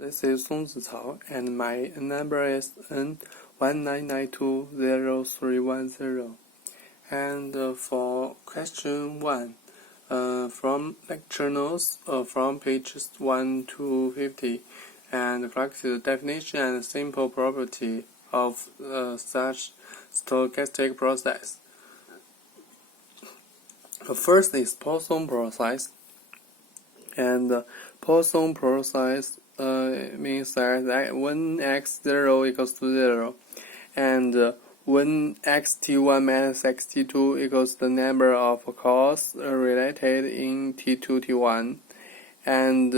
This is SongziCao, and my number is N19920310. And for question 1, from lecture notes from pages 1 to 50, and practice the definition and simple property of such stochastic process. The first is Poisson process, and Poisson process means that when x0 equals to 0 and when xt1 minus xt2 equals the number of cores related in T2, T1, and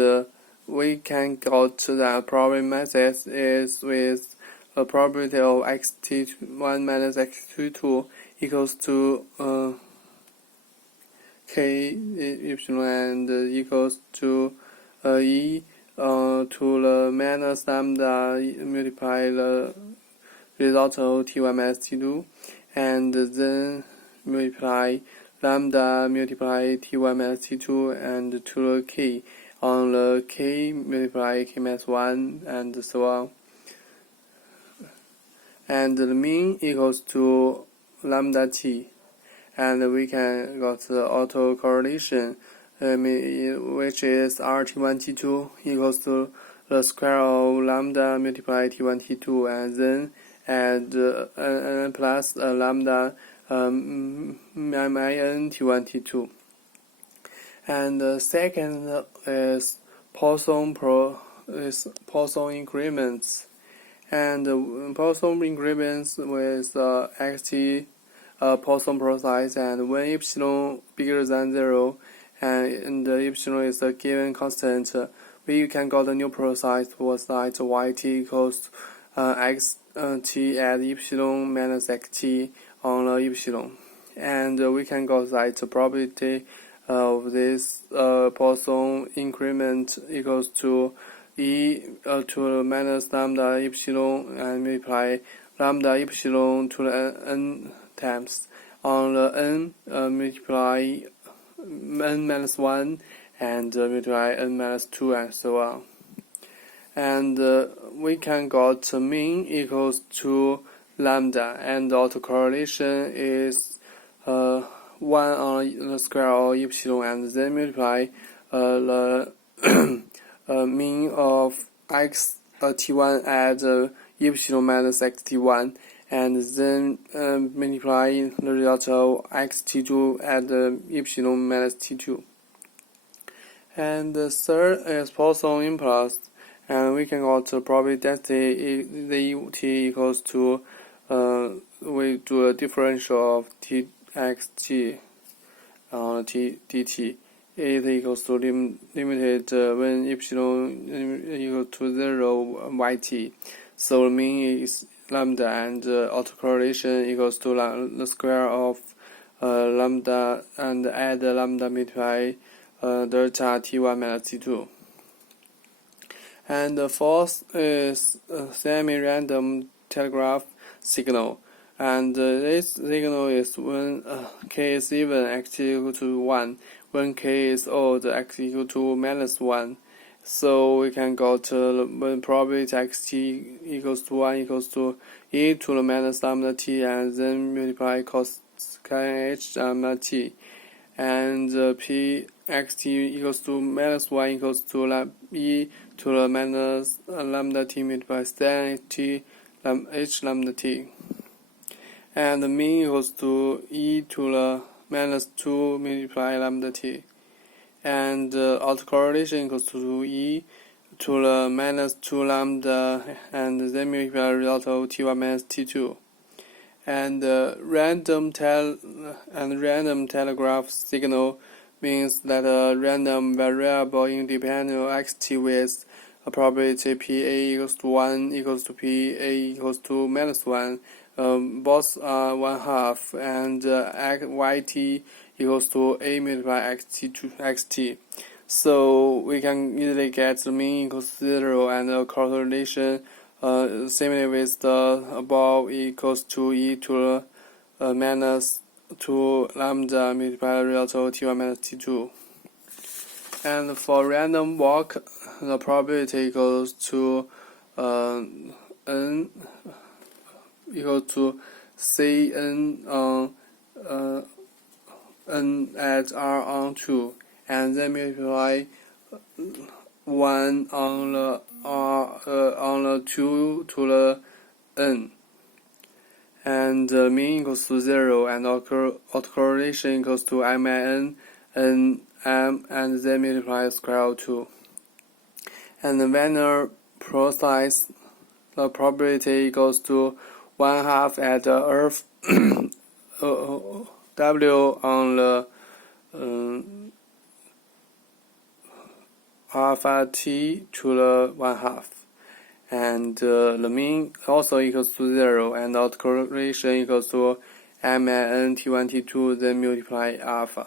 we can go to the problem method is with a probability of xt1 minus xt2 equals to k epsilon and equals to e to the minus lambda multiply the result of T1 minus T2, and then multiply lambda multiply T1 minus T2 and to the k on the k multiply k minus 1 and so on. And the mean equals to lambda t, and we can got the autocorrelation, which is RT1 T2 equals to the square of lambda multiply T1 T2, and then add plus lambda min T1 T2. And the second is Poisson increments, and Poisson increments with xt Poisson process, and when epsilon bigger than 0 and the epsilon is a given constant, we can got a new process was that yt equals xt at epsilon minus xt on the epsilon, and we can got that the probability of this Poisson increment equals to e to the minus lambda epsilon and multiply lambda epsilon to the n times on the n multiply n minus 1 and multiply n minus 2 and so on. And we can got mean equals to lambda, and the autocorrelation is 1 on the square of epsilon, and then multiply the mean of x t1 at epsilon minus xt1, and then multiply the result of xt2 at epsilon minus t2. And the third is Poisson impulse, and we can got the probability density the t equals to we do a differential of txt on t dt. It equals to limited when epsilon equal to 0 yt. So the mean is lambda, and autocorrelation equals to the square of lambda and add lambda multiply delta T1 minus T2. And the fourth is semi-random telegraph signal, and this signal is when k is even, x equal to 1, when k is odd, x equal to minus 1. So we can go to when probability xt equals to 1 equals to e to the minus lambda t, and then multiply cos h lambda t, and p xt equals to minus 1 equals to e to the minus lambda t multiply sin t h lambda t, and the mean equals to e to the minus 2 multiply lambda t, and autocorrelation equals to e to the minus 2 lambda, and then multiply the result of t1 minus t2. And random telegraph signal means that a random variable independent of xt with a probability pa equals to 1 equals to pa equals to minus 1, both are 1/2, and yt equals to a multiply xt. So we can easily get the mean equals 0, and the correlation similar with the above equals to e to the minus 2 lambda multiply the result of t1 minus t2. And for random walk the probability equals to n equals to Cn on n at r on 2, and then multiply 1 on the on the 2 to the n, and the mean equals to 0, and autocorrelation equals to min n m, and then multiply square root 2. And the Wiener process, the probability equals to 1/2 at the Earth W on the alpha t to the 1/2, and the mean also equals to 0, and autocorrelation equals to min n t1 t2, then multiply alpha.